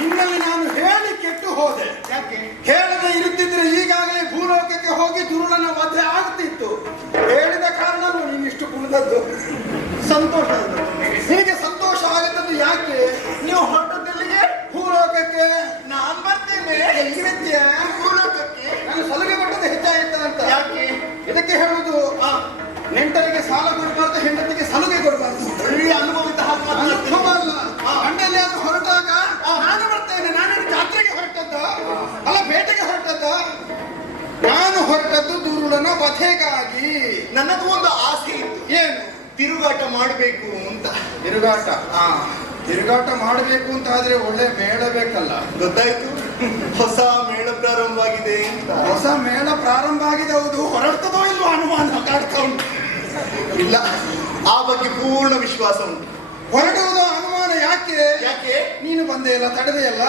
ನಿನ್ನಲ್ಲಿ ನಾನು ಹೇಳಿ ಕೆಟ್ಟು ಹೋದೆ. ಯಾಕೆ? ಹೇಳದೆ ಇರುತ್ತಿದ್ರೆ ಈಗಾಗಲೇ ಭೂಲೋಕಕ್ಕೆ ಹೋಗಿ ದುರುಳನ ವಧೆ ಆಗ್ತಿತ್ತು. ಹೇಳಿದ ಕಾರಣ ನೀನಿಷ್ಟು ಕುಣಿದದ್ದು. ಸಂತೋಷ. ನಿನಗೆ ಸಂತೋಷ ಆಗತ್ತದ್ದು ಯಾಕೆ? ನೀವು ಹೊರಟದ್ದೆಲ್ಲಿಗೆ? ಭೂಲೋಕಕ್ಕೆ. ನಾನ್ ಬರ್ತೇನೆ. ಎಲ್ಲಿರ್ತೀಯ? ಭೂಲೋಕಕ್ಕೆ. ನಾನು ಸಲುಗೆ ಕೊಟ್ಟದ್ದು ಹೆಚ್ಚಾಯಿತ ಅಂತ. ಯಾಕೆ? ಇದಕ್ಕೆ ಹೇಳುವುದು ನೆಂಟರಿಗೆ ಸಾಲ ಕೊಡಬಾರ್ದು, ಹೆಂಡತಿಗೆ ಸಲುಗೆ ಕೊಡಬಾರ್ದು. ಒಳ್ಳೆಯ ಅನುಭವ ಅನುಭವ ಅಲ್ಲ. ಗಂಡಲ್ಲಿ ಅದು ಹೊರಟಾಗ ನಾನು ಬರ್ತೇನೆ. ನಾನೇನು ಜಾತ್ರೆಗೆ ಹೊರಟದ್ದ ಅಲ್ಲ, ಬೇಟೆಗೆ ಹೊರಟದ್ದ? ನಾನು ಹೊರಟದ್ದು ದುರುಳನ ವಧೆಗಾಗಿ. ನನ್ನದು ಒಂದು ಆಸೆ ಇತ್ತು. ಏನು? ತಿರುಗಾಟ ಮಾಡಬೇಕು ಅಂತ. ತಿರುಗಾಟ? ತಿರುಗಾಟ ಮಾಡಬೇಕು ಅಂತ ಆದ್ರೆ ಒಳ್ಳೆ ಮೇಳ ಬೇಕಲ್ಲ. ಗೊತ್ತಾಯ್ತು, ಹೊಸ ಮೇಳ ಪ್ರಾರಂಭವಾಗಿದೆ ಅಂತ. ಹೊಸ ಮೇಳ ಪ್ರಾರಂಭ ಆಗಿದೆ. ಹೌದು, ಹೊರಡ್ತದೋ ಇಲ್ವೋ ಅನುಮಾನ ಕಾಡ್ತಾ ಉಂಟು. ಇಲ್ಲ, ಆ ಬಗ್ಗೆ ಪೂರ್ಣ ವಿಶ್ವಾಸ ಉಂಟು. ಹೊರಡುವುದು ಅನುಮಾನ ಯಾಕೆ? ಯಾಕೆ? ನೀನು ಬಂದೇ ಇಲ್ಲ, ತಡೆದೆಯಲ್ಲ.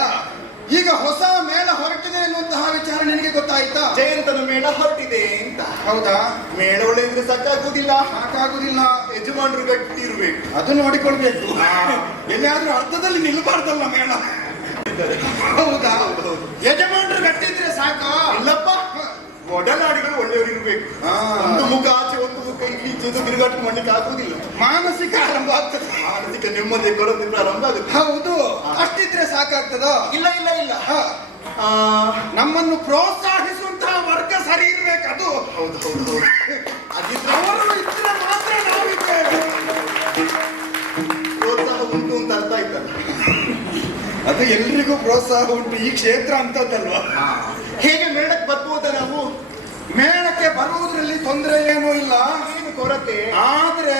ಈಗ ಹೊಸ ಮೇಳ ಹೊರಟಿದೆ ಎನ್ನುವಂತಹ ವಿಚಾರ ನಿನಗೆ ಗೊತ್ತಾಯ್ತಾ? ಜಯಂತನ ಮೇಳ ಹೊರಟಿದೆ ಅಂತ. ಹೌದಾ? ಮೇಳ ಒಳ್ಳೆದ್ರೆ ಸಾಕಾಗುದಿಲ್ಲ. ಸಾಕಾಗುದಿಲ್ಲ. ಯಜಮಾನರು ಗಟ್ಟಿ ಇರ್ಬೇಕು. ಅದು ನೋಡಿಕೊಳ್ಬೇಕು. ಎಲ್ಲಿಯಾದ್ರೂ ಅರ್ಧದಲ್ಲಿ ನಿಲ್ಲಬಾರ್ದಲ್ಲ ಮೇಳ. ಹೌದಾ? ಯಜಮಾನರು ಗಟ್ಟಿದ್ರೆ ಸಾಕ? ಇಲ್ಲಪ್ಪ, ಒಡನಾಡಿಗಳು ಒಳ್ಳೆಯವರು ಇರ್ಬೇಕು. ಒಂದು ಮುಖ ಆಚೆ, ಒಂದು ಮುಖ ಈಚೆ ತಿರುಗಾಟ ಮಾಡ್ಲಿಕ್ಕೆ ಆಗುದಿಲ್ಲ. ಮಾನಸಿಕ ಆರಂಭ ಆಗ್ತದೆ. ಮಾನಸಿಕ ನೆಮ್ಮದಿ ಕೊರತೆ ಪ್ರಾರಂಭ ಆಗುತ್ತೆ. ಹೌದು, ಅಷ್ಟಿದ್ರೆ ಸಾಕಾಗ್ತದ? ಇಲ್ಲ ಇಲ್ಲ ಇಲ್ಲ. ನಮ್ಮನ್ನು ಪ್ರೋತ್ಸಾಹಿಸುವಂತಹ ವರ್ಗ ಸರಿ ಇರ್ಬೇಕು. ಅದು ಹೌದು ಹೌದು ಹೌದು. ಅದಿದ್ರೆ ಅವರು ಇದ್ರೆ ಮಾತ್ರ ನಾವಿದ್ದೇವೆ. ಪ್ರೋತ್ಸಾಹ ಉಂಟು ಅಂತ ಅರ್ಥ ಆಯ್ತಲ್ಲ. ಅದು ಎಲ್ರಿಗೂ ಪ್ರೋತ್ಸಾಹ ಉಂಟು. ಈ ಕ್ಷೇತ್ರ ಅಂತದ್ದಲ್ವಾ? ಹೇಗೆ ಮೇಳಕ್ಕೆ ಬರ್ಬೋದ ನಾವು? ಮೇಳಕ್ಕೆ ಬರುವುದರಲ್ಲಿ ತೊಂದರೆ ಏನೂ ಇಲ್ಲ. ಏನು ಕೊರತೆ? ಆದ್ರೆ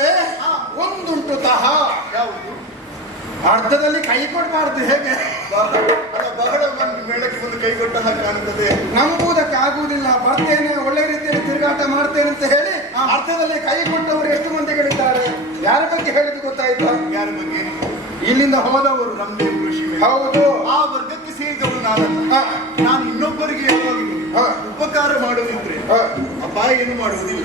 ಒಂದುಂಟು ತಹ. ಯಾವುದು? ಅರ್ಧದಲ್ಲಿ ಕೈ ಕೊಡಬಾರ್ದು. ಹೇಗೆ? ಬಹಳ ಮಂದಿ ಮೇಳಕ್ಕೆ ಒಂದು ಕೈ ಕೊಟ್ಟ ಹಾಗೆ ಕಾಣುತ್ತದೆ. ನಂಬುವುದಕ್ಕೆ ಆಗುವುದಿಲ್ಲ. ಬರ್ತೇನೆ, ಒಳ್ಳೆ ರೀತಿಯಲ್ಲಿ ತಿರುಗಾಟ ಮಾಡ್ತೇನೆ ಅಂತ ಹೇಳಿ ಅರ್ಧದಲ್ಲಿ ಕೈ ಕೊಟ್ಟವರು ಎಷ್ಟು ಮಂದಿಗಳಿದ್ದಾರೆ? ಯಾರ ಬಗ್ಗೆ ಹೇಳಿದ್ದು ಗೊತ್ತಾಯ್ತು? ಯಾರ ಬಗ್ಗೆ? ಇಲ್ಲಿಂದ ಹೋದವರು. ನಮ್ದೇವ್ ಋಷಿ. ಹೌದು, ಆ ವರ್ಗಕ್ಕೆ ಸೇರಿದವರು ನಾನಲ್ಲ. ನಾನು ಇನ್ನೊಬ್ಬರಿಗೆ ಉಪಕಾರ ಮಾಡುವುದಿದ್ರೆ ಅಪಾಯ ಏನು ಮಾಡುವುದಿಲ್ಲ.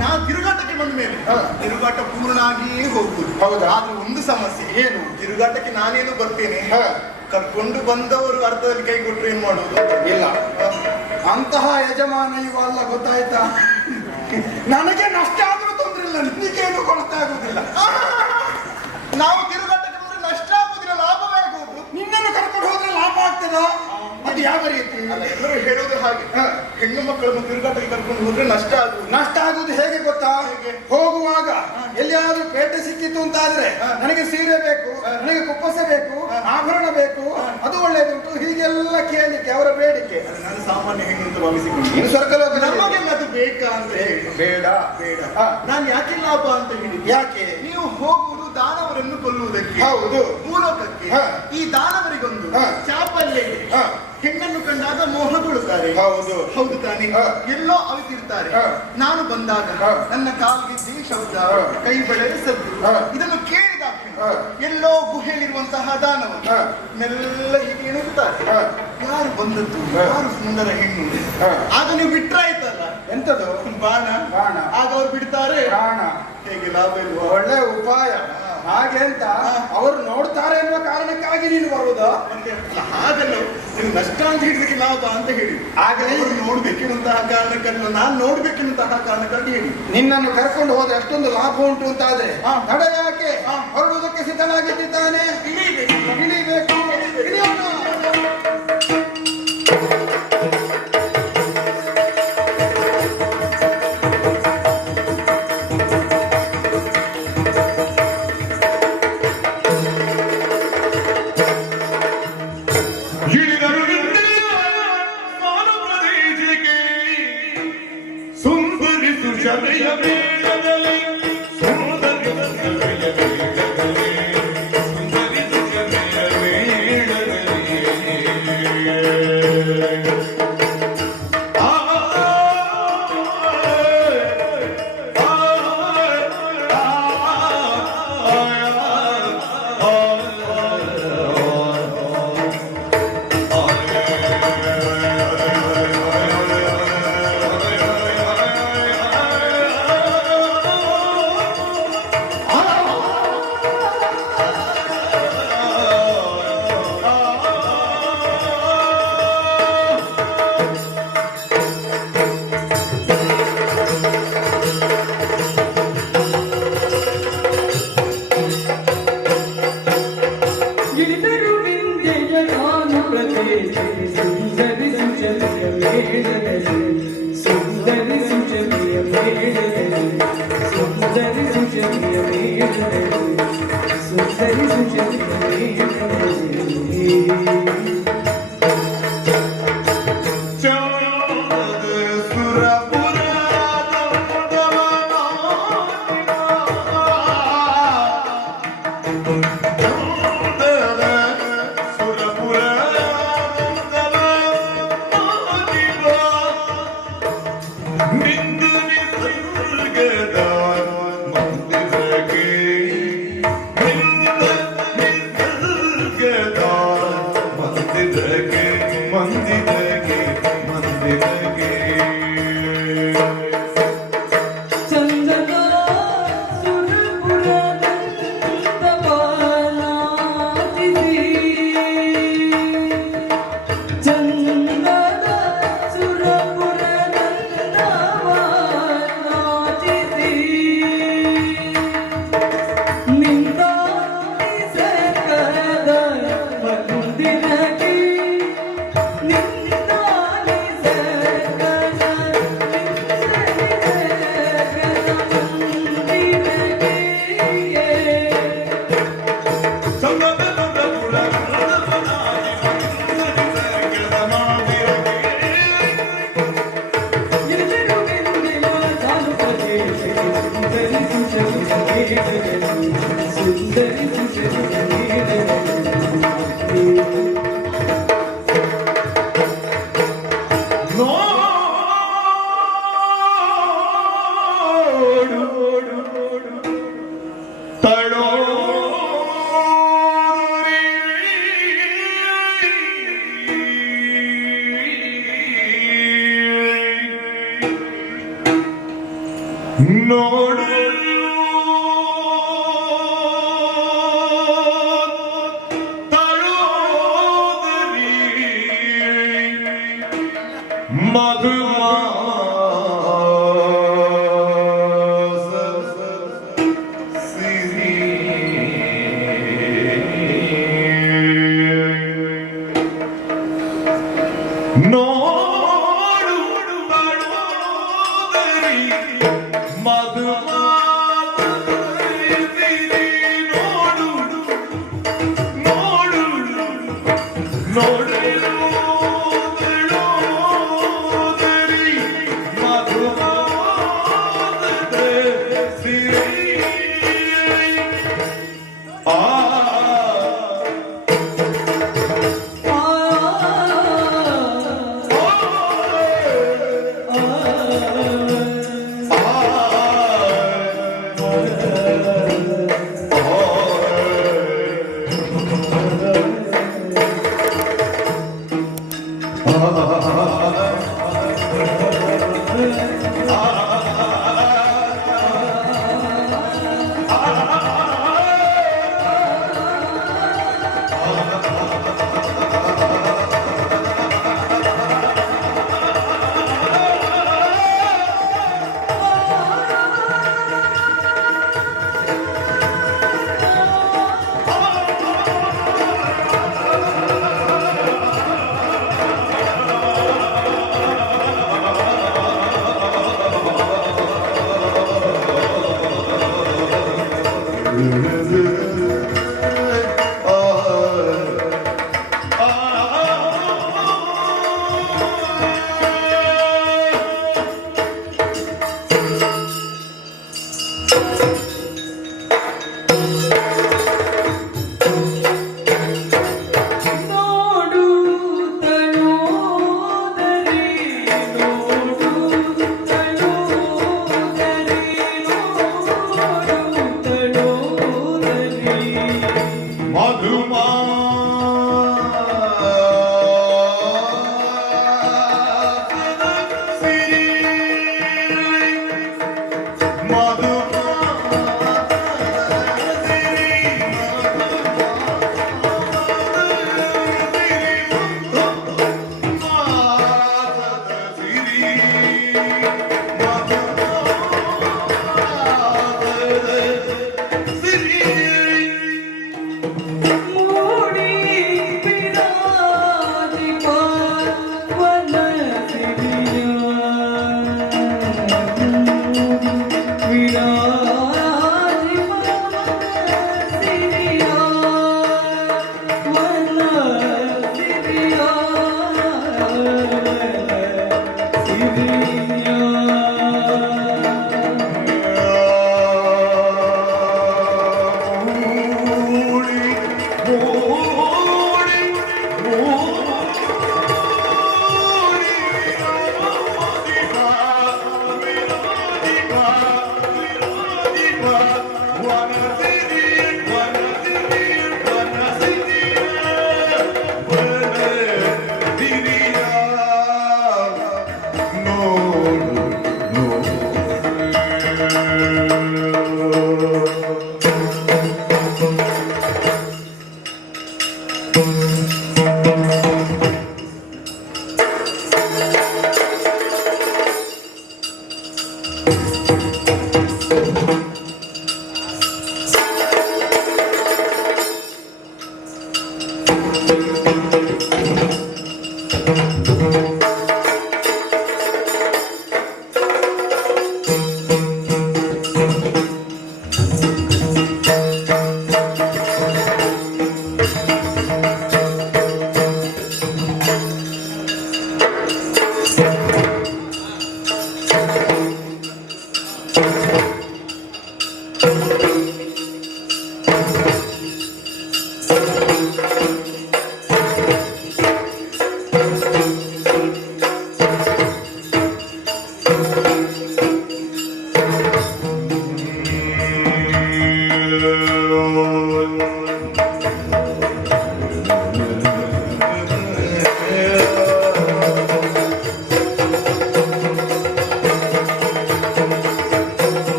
ನಾ ತಿರುಗಾಟಕ್ಕೆ ಬಂದ ಮೇಲೆ ತಿರುಗಾಟ ಪೂರ್ಣ ಆಗಿಯೇ ಹೋಗುವುದು. ಹೌದಾ? ಆದ್ರೆ ಒಂದು ಸಮಸ್ಯೆ. ಏನು? ತಿರುಗಾಟಕ್ಕೆ ನಾನೇನು ಬರ್ತೇನೆ, ಕರ್ಕೊಂಡು ಬಂದವರು ಅರ್ಥದಲ್ಲಿ ಕೈ ಕೊಟ್ಟರೆ ಏನ್ ಮಾಡುವುದು? ಇಲ್ಲ, ಅಂತಹ ಯಜಮಾನ ಇವ ಅಲ್ಲ. ಗೊತ್ತಾಯ್ತಾ? ನನಗೆ ನಷ್ಟ ಆದ್ರೂ ತೊಂದ್ರೆ ಇಲ್ಲ, ನಿನಗೇನು ಕೊರತೆ ಆಗುದಿಲ್ಲ. ನಾವು ತಿರುಗಾಟಕ್ಕೆ ಬಂದ್ರೆ ನಷ್ಟ ಆಗುದಿಲ್ಲ, ಲಾಭವೇ ಆಗುವುದು. ನಿನ್ನನ್ನು ಕರ್ಕೊಂಡು ಹೋದ್ರೆ ಲಾಭ ಆಗ್ತದ? ಅದು ಯಾವ ರೀತಿ? ಎಲ್ಲರೂ ಹೇಳೋದು ಹಾಗೆ. ಹೆಣ್ಣು ಮಕ್ಕಳನ್ನು ತಿರುಗಾಟಕ್ಕೆ ಕರ್ಕೊಂಡು ಹೋದ್ರೆ ನಷ್ಟ ಆಗುವುದು. ನಷ್ಟ ಆಗುದು ಹೇಗೆ ಗೊತ್ತಾ? ಹೋಗುವಾಗ ಎಲ್ಲಿಯಾದ್ರೂ ಪೇಟೆ ಸಿಕ್ಕಿತ್ತು ಅಂತ ಆದ್ರೆ ನನಗೆ ಸೀರೆ ಬೇಕು, ನನಗೆ ಕುಪ್ಪಸ ಬೇಕು, ಆಭರಣ ಬೇಕು, ಅದು ಒಳ್ಳೇದುಂಟು, ಹೀಗೆಲ್ಲ ಕೇಳಲಿಕ್ಕೆ ಅವರ ಬೇಡಿಕೆ. ನಾನು ಸಾಮಾನ್ಯ ಹೆಣ್ಣು ಅಂತ ಭಾವಿಸಿಕೊಂಡು ಇನ್ನು ಸ್ವರ್ಗಲೋಕ ನಮಗೆಲ್ಲ ಅದು ಬೇಕಾ ಅಂತ ಹೇಳಿ ಬೇಡ ಬೇಡ. ನಾನು ಯಾಕೆ ಲಾಭ ಅಂತ ಹೇಳಿ? ಯಾಕೆ? ನೀವು ಹೋಗುವುದು ದಾನವರನ್ನು ಕೊಲ್ಲುವುದಕ್ಕೆ. ಹೌದು, ಭೂಲೋಕಕ್ಕೆ. ಈ ದಾನವರಿಗೊಂದು ಚಾಪಲ್ಯ ಇದೆ. ಹೆಣ್ಣನ್ನು ಕಂಡಾಗ ಮೋಹಗೊಳ್ಳುತ್ತಾರೆ. ಹೌದು ಹೌದು ತಾನೆ? ಎಲ್ಲೋ ಅವಿತಿರ್ತಾರೆ. ನಾನು ಬಂದಾಗ ನನ್ನ ಕಾಲ್ಗೆಜ್ಜೆ ಶಬ್ದ, ಕೈ ಬೆಳೆದ ಸದ್ದು, ಇದನ್ನು ಕೇಳಿದ ಎಲ್ಲೋ ಗುಹೆಯಲ್ಲಿರುವಂತಹ ದಾನವ ಮೆಲ್ಲ ಹೀಗೆ ಇಣುತ್ತಾರೆ. ಯಾರು ಬಂದದ್ದು? ಯಾರು ಸುಂದರ ಹೆಣ್ಣು? ಆಗ ನೀವು ಬಿಟ್ರಾಯ್ತಲ್ಲ. ಎಂತದು? ಬಾಣ. ಬಾಣ. ಆಗ ಅವ್ರು ಬಿಡ್ತಾರೆ. ಪ್ರಾಣ. ಹೇಗೆ ಲಾಭ ಇಲ್ವಾ? ಒಳ್ಳೆ ಉಪಾಯ. ಹಾಗೆ ಅಂತ ಅವರು ನೋಡ್ತಾರೆ ಎನ್ನುವ ಕಾರಣಕ್ಕಾಗಿ ನೀನು ಬರುವುದಾ? ಹಾಗಲ್ಲ, ನೀವು ನಷ್ಟ ಅಂತ ಹೇಳಿದಕ್ಕೆ ಲಾಭ ಅಂತ ಹೇಳಿ. ಆಗಲೇ ಅವರು ನೋಡ್ಬೇಕೆನ್ನುವಂತಹ ಕಾರಣಕ್ಕಲ್ಲ, ನಾನು ನೋಡ್ಬೇಕೆನ್ನುವಂತಹ ಕಾರಣಕ್ಕಾಗಿ ಹೇಳಿ. ನಿನ್ನನ್ನು ಕರ್ಕೊಂಡು ಹೋದ್ರೆ ಅಷ್ಟೊಂದು ಲಾಭ ಉಂಟು ಅಂತ ಆದ್ರೆ ನಡ ಯಾಕೆ ಹೊರಡುವುದಕ್ಕೆ ಸಿದ್ಧನಾಗಿದ್ದಾನೆ. ಇಳಿಬೇಕು.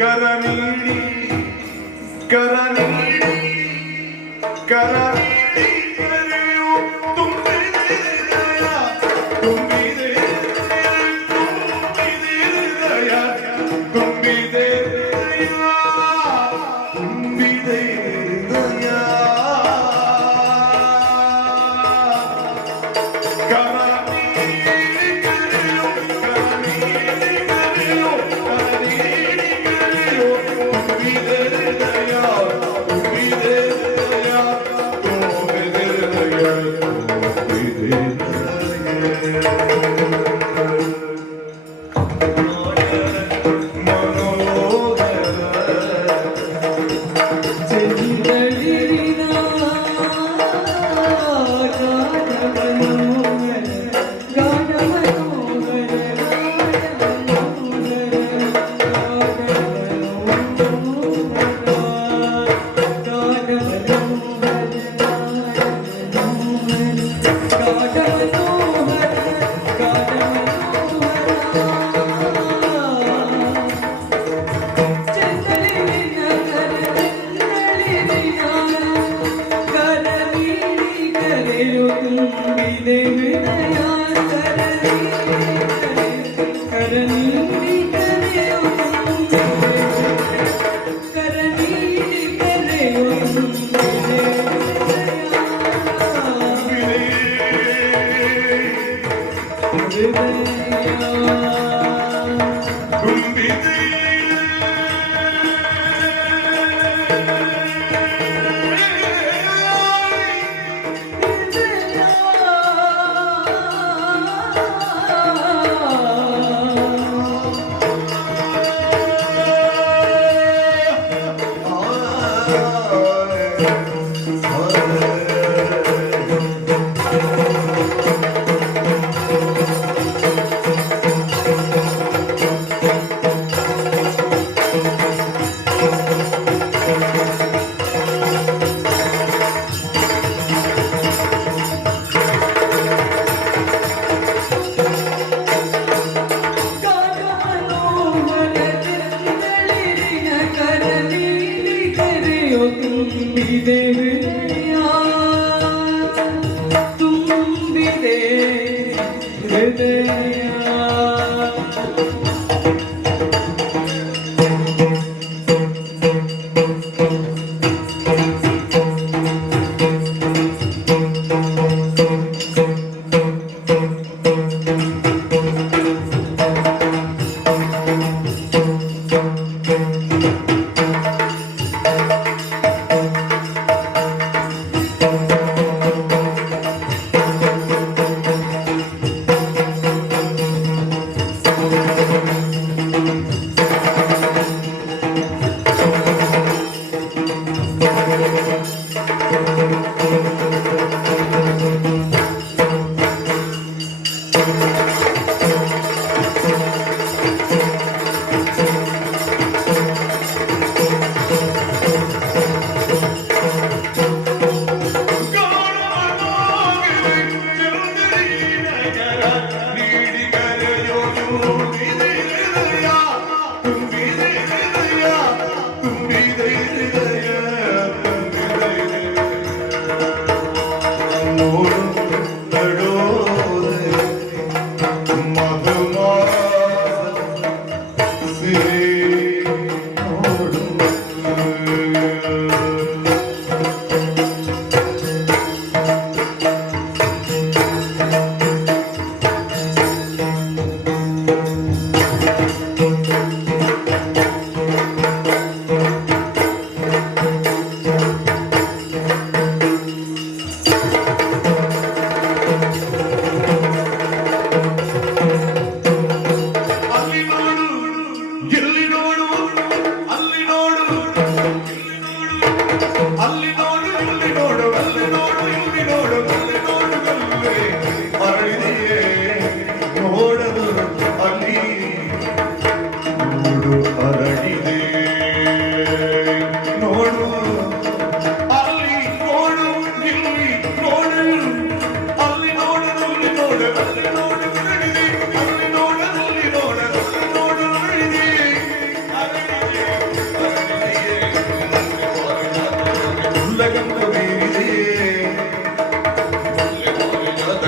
ಕರ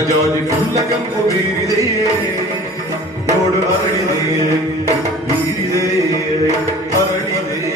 ಜಾಜಿ ಫುಲ್ಲಕಂಪು ಬೀರಿದೆಯೇ ನೋಡು ಅರಳಿದೆಯೇ ಬೀರಿದೆಯೇ ಅರಳಿದೆಯೇ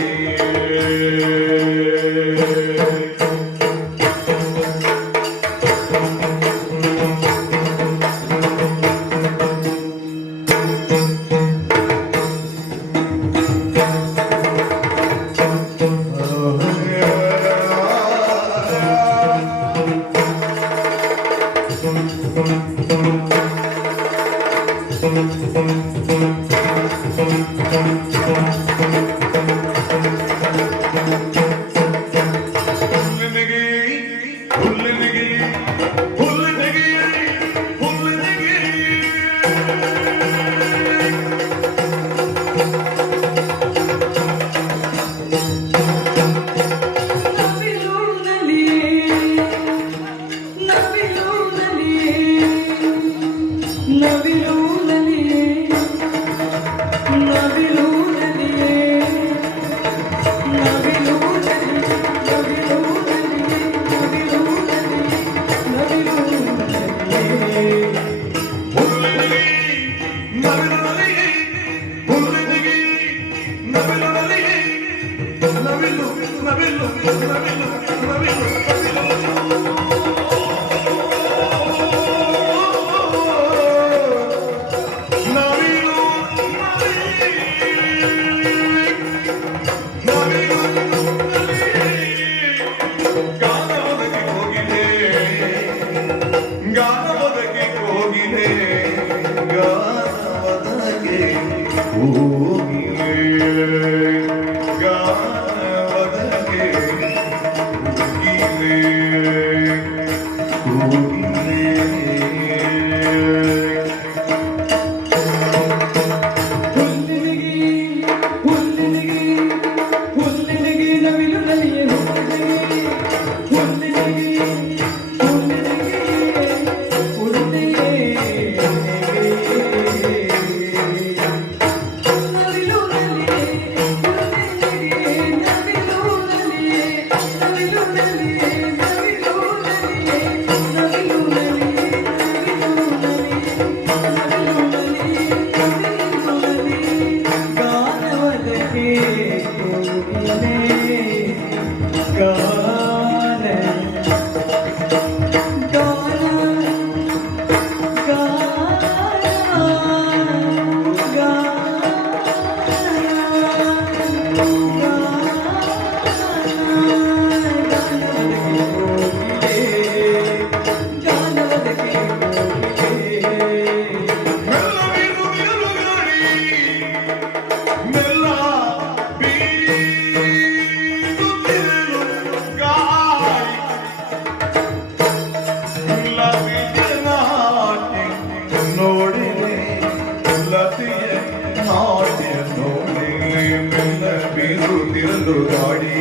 ಬೀಸುತ್ತಿರಲು ಗಾಡಿ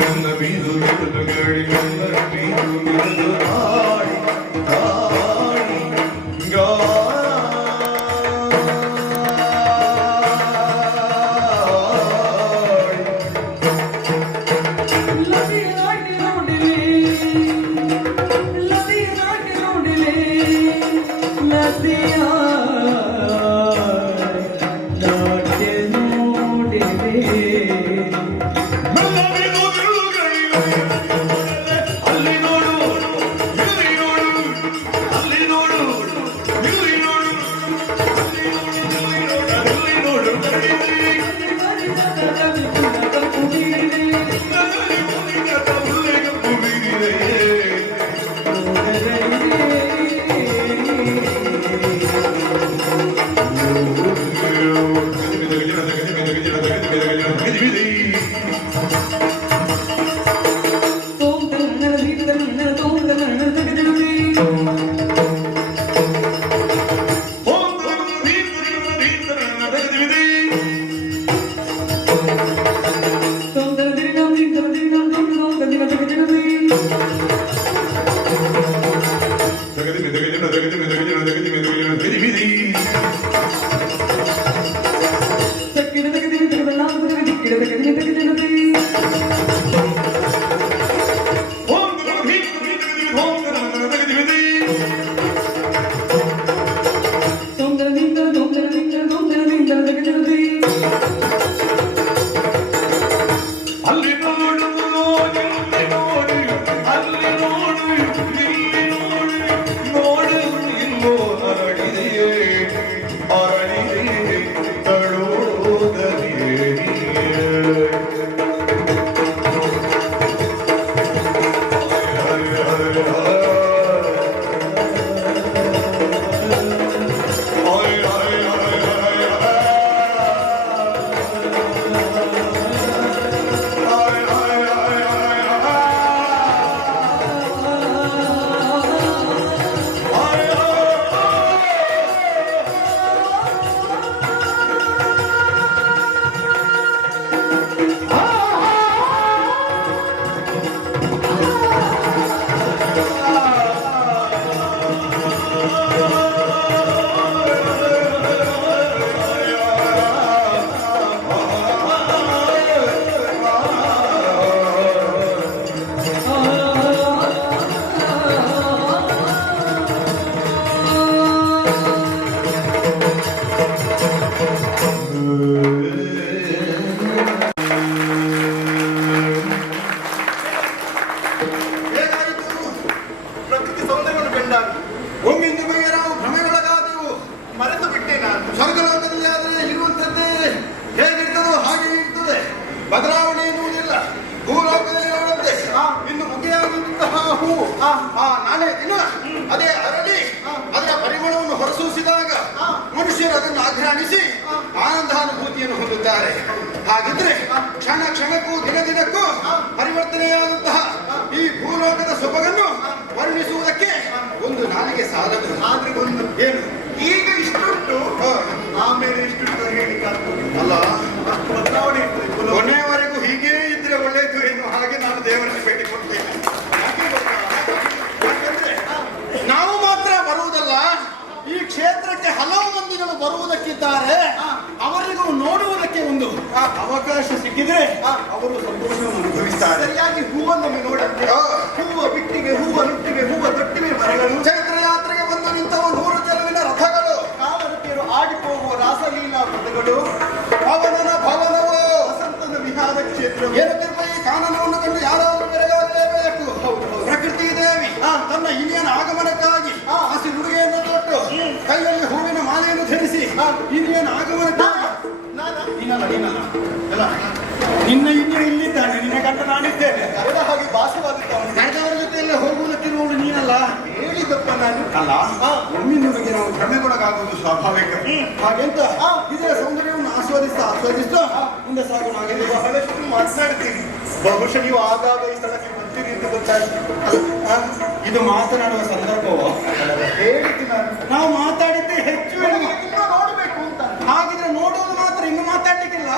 ನನ್ನ ಬೀಸುತ್ತಿರಲು ಗಾಡಿ ನನ್ನ ಬೀಸುತ್ತಿರಲು ಗಾಡಿ ಗಾಡಿ ಪ್ರಕೃತಿ ಸೌಂದರ್ಯವನ್ನು ಕಂಡಾಗ ಒಮ್ಮೆ ನಿಮಗೆ ನಾವು ಭ್ರಮೆಗೊಳಗಾದೆವು. ಮರೆತು ಬಿಟ್ಟೆ ನಾನು. ಸ್ವರ್ಗಲೋಕದಲ್ಲಿ ಆದರೆ ಇರುವಂಥದ್ದೇ ಹೇಗಿರ್ತದೋ ಹಾಗೆ ಇರ್ತದೆ, ಬದಲಾವಣೆ ಎನ್ನುವುದಿಲ್ಲ. ಭೂಲೋಕದಲ್ಲಿ ನೋಡಂತೆ ಇನ್ನು ಮುಗಿಯಾದಂತಹ ಹೂ ನಾಳೆ ದಿನ ಅದೇ ಅರಳಿ ಅದರ ಪರಿಮಳವನ್ನು ಹೊರಸೂಸಿದಾಗ ಮನುಷ್ಯರು ಅದನ್ನು ಆಘ್ರಾಣಿಸಿ ಆನಂದಾನುಭೂತಿಯನ್ನು ಹೊಂದುತ್ತಾರೆ. ಹಾಗಿದ್ರೆ ಕ್ಷಣ ಕ್ಷಣಕ್ಕೂ ದಿನ ದಿನಕ್ಕೂ ಪರಿವರ್ತನೆಯಾದಂತಹ ಈ ಭೂಲೋಕದ ಸೊಬಗನ್ನು ವರ್ಣಿಸುವುದಕ್ಕೆ ಒಂದು ನಾಲಿಗೆ ಸಾಲದು. ಆದ್ರೆ ಒಂದು ಏನು ಈಗ ಇಷ್ಟುಂಟು, ಆಮೇಲೆ ಇಷ್ಟುಂಟು ಹೇಳಿಕಾಗ್ತದೆ ಅಲ್ಲ, ಅಷ್ಟು ಬದಲಾವಣೆ ಇರ್ತದೆ ಭೂಲೋಕ. ಕೊನೆಯವರೆಗೂ ಹೀಗೇ ಇದ್ರೆ ಒಳ್ಳೆಯದು ಎನ್ನುವ ಹಾಗೆ ನಾನು ದೇವರಿಗೆ ಭೇಟಿ ಕೊಡ್ತೇನೆ. ಯಾಕಂದ್ರೆ ನಾವು ಮಾತ್ರ ಬರುವುದಲ್ಲ, ಈ ಕ್ಷೇತ್ರಕ್ಕೆ ಹಲವು ಮಂದಿಗಳು ಬರುವುದಕ್ಕಿದ್ದಾರೆ. ಅವರಿಗೂ ನೋಡುವುದಕ್ಕೆ ಒಂದು ಅವಕಾಶ ಸಿಕ್ಕಿದ್ರೆ ಅವರು ಸಂತೋಷವನ್ನು ಅನುಭವಿಸ್ತಾರೆ. ಸರಿಯಾಗಿ ಹೂವನ್ನೊಮ್ಮೆ ನೋಡಂತೆ. ಹೂವ ಬಿಟ್ಟಿಗೆ, ಹೂವ ನುಟ್ಟಿಗೆ, ಹೂವ ತೊಟ್ಟಿಗೆ ಮರಗಳು, ಚೈತ್ರ ಯಾತ್ರೆಗೆ ಬಂದು ನಿಂತವ 100 ಚೆಲುವಿನ ರಥಗಳು, ಕಾಲರುತಿಯರು ಆಡಿపోಗುವ ರಾಸಲೀಲಾ ಪಥಗಳು, ಪವನನ ಭವನವು, ವಸಂತನ ವಿಹಾರ ಕ್ಷೇತ್ರ, ಏನುತ್ತಿರುವ ಈ ಕಾನನವನ್ನು ಕಂಡು ಯಾರಾದರೂ ಬೆರಗಾಗಲೇಬೇಕು. ಪ್ರಕೃತಿ ದೇವಿ ತನ್ನ ಹಿರಿಯನ ಆಗಮನಕ್ಕಾಗಿ ಹಸಿ ಉಡುಗೆಯನ್ನು ತೊಟ್ಟು ಕೈಯಲ್ಲಿ ಹೂವಿನ ಮಾಲೆಯನ್ನು ಧರಿಸಿ ಹಿರಿಯನ ಆಗಮನಕ್ಕಾಗಿ ನಿನ್ನ ಹಿರಿಯ ಇಲ್ಲಿದ್ದಾನೆ, ನಿನ್ನ ಗಂಡ ನಾನಿದ್ದೇನೆ. ಕರೆದ ಹಾಗೆ ಭಾಸವಾಗುತ್ತಾನೆ. ನಡೆದವರ ಜೊತೆಯಲ್ಲ ಹೋಗುವುದಕ್ಕಿರುವವಳು ನೀನಲ್ಲ. ಹೇಳಿದಪ್ಪ ನಾನು. ಅಲ್ಲ, ಒಮ್ಮಿನೊಳಗೆ ನಾವು ಭ್ರಮೆಗೊಳಗಾಗುವುದು ಸ್ವಾಭಾವಿಕ. ಹಾಗೆಂತ ಇದರ ಸೌಂದರ್ಯವನ್ನು ಆಸ್ವಾದಿಸ್ತಾ ಮುಂದೆ ಸಾಗೋಣ. ಹಾಗೆ ಬಹಳಷ್ಟು ಮಾತನಾಡ್ತೀನಿ. ಬಹುಶಃ ನೀವು ಆಗಾಗ ಈ ಸ್ಥಳಕ್ಕೆ ಬರ್ತೀರಿ ಅಂತ ಗೊತ್ತಾಯ್ತು. ಇದು ಮಾತನಾಡುವ ಸಂದರ್ಭವೋ? ಹೇಳಿದ್ದು ನಾನು. ನಾವು ಮಾತಾಡಿದ್ದೆ ಹೆಚ್ಚು. ಇನ್ನು ನೋಡ್ಬೇಕು ಅಂತ. ಹಾಗಿದ್ರೆ ನೋಡುವುದು ಮಾತ್ರ, ಇನ್ನು ಮಾತಾಡ್ಲಿಕ್ಕಿಲ್ಲ.